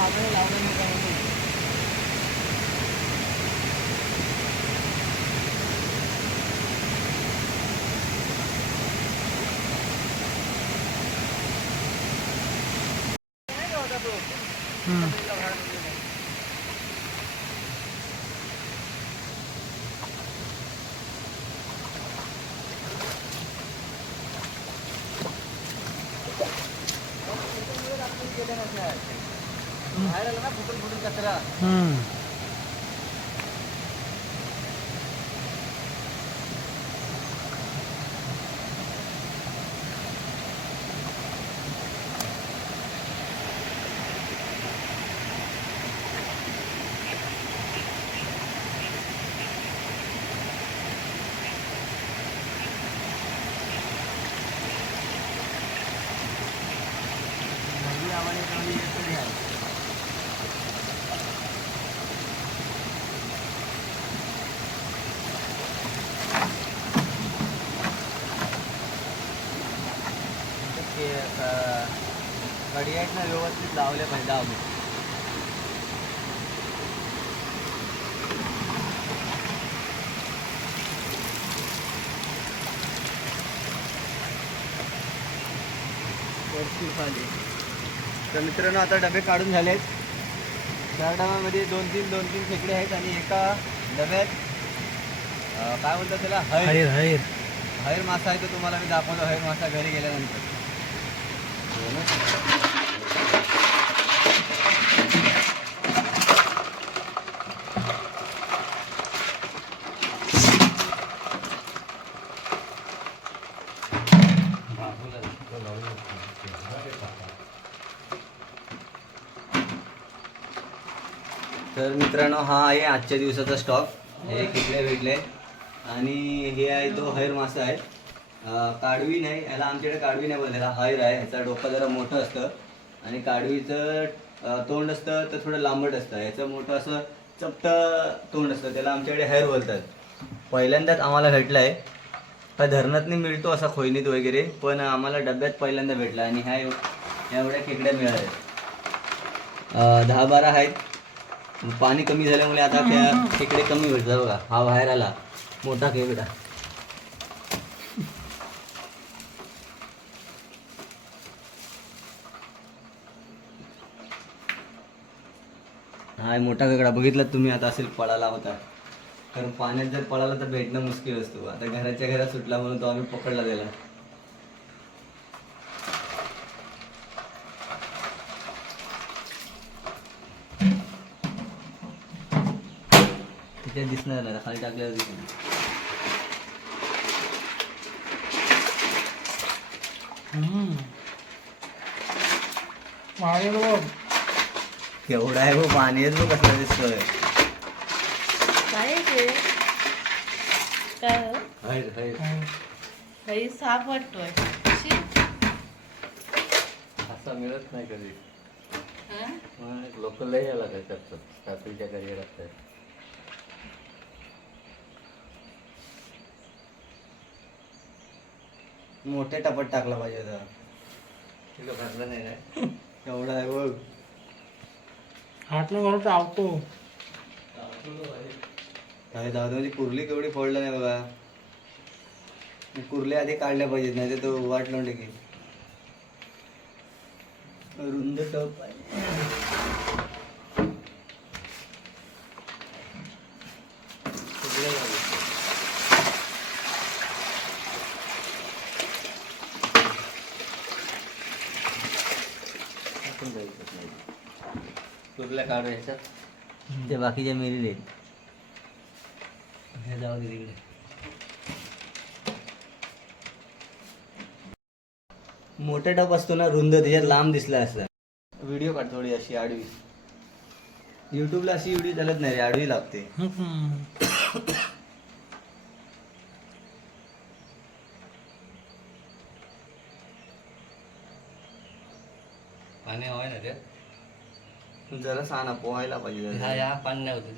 बाजूला लावलं नाही काय नाही. बाहेर आलं ना फुटून ते कडी आहेत ना व्यवस्थित लावले पाहिजे आम्ही. तर मित्रांनो आता डबे काढून झालेत. चार डब्यामध्ये दोन तीन दोन तीन खेकडे आहेत आणि एका डब्यात काय बोलतात त्याला? हैर हैर हैर हैर मासा आहे तो तुम्हाला मी दाखवतो हैर मासा घरी गेल्यानंतर. तर मित्रांनो हा आहे आजच्या दिवसाचा स्टॉक हे किटले भेटले? आणि हे आहे तो हैर मासा आहे. काढवी नाही याला आमच्याकडे काढवी नाही बोलत याला हैर आहे ह्याचा डोकं जरा मोठं असतं. आणि काढवीचं तोंड असतं तर थोडं लांबट असतं. याचं मोठं असं चपटं तोंड असतं. त्याला आमच्याकडे हैर बोलतात. पहिल्यांदाच आम्हाला भेटला आहे हा धरणातनी मिळतो असा खोयनीत वगैरे पण आम्हाला डब्यात पहिल्यांदा भेटला आणि ह्या एव- एवढ्या खेकड्या मिळाल्या. दहा बारा आहेत. पाणी कमी झाल्यामुळे आता त्या खेकडे कमी भेटतात बघा. हा बाहेर आला. मोठा खेकडा. हा मोठा खेकडा बघितला तुम्ही आता असेल पळाला होता. कारण पाण्यात जर पळाला तर भेटणं मुश्किल असतो आता घराच्या घरात सुटला म्हणून तो आम्ही पकडला त्याला. तिथे दिसणार नाही खाली टाकल्यावर दिसणार केवढा आहे हो पाणी आहे तो कसला दिसतोय. काय ते? काय हो? काही साप वाटतोय. शी. असा मिळत नाही कधी. हं? लोक लय याला काय करतात रात्रीच्या घरी मोठे टपट टाकला पाहिजे होता. तिला भरलं नाही ना? एवढा आहे बघ. न घालून चावतो काय दादा म्हणजे कुर्ली केवढी फोडलं नाही बघा कुर्ल्या आधी काढल्या पाहिजेत नाही तर तो वाट लावून की रुंद टप? आपण जायचंच नाही. कुर्ल्या काढू ह्याच्यात ते बाकीच्या मेरी आहेत हे जाऊ दे तिकडे. मोठा टप असतो ना रुंद त्याच्यात लांब दिसला असता. व्हिडिओ काढ थोडी अशी आडवी. युट्यूबला अशी व्हिडिओ चालत नाही रे आडवी लागते. पाणी हवंय ना ते जरा सांग पोहायला पाहिजे जरा. ह्या या पाणी नाही होतं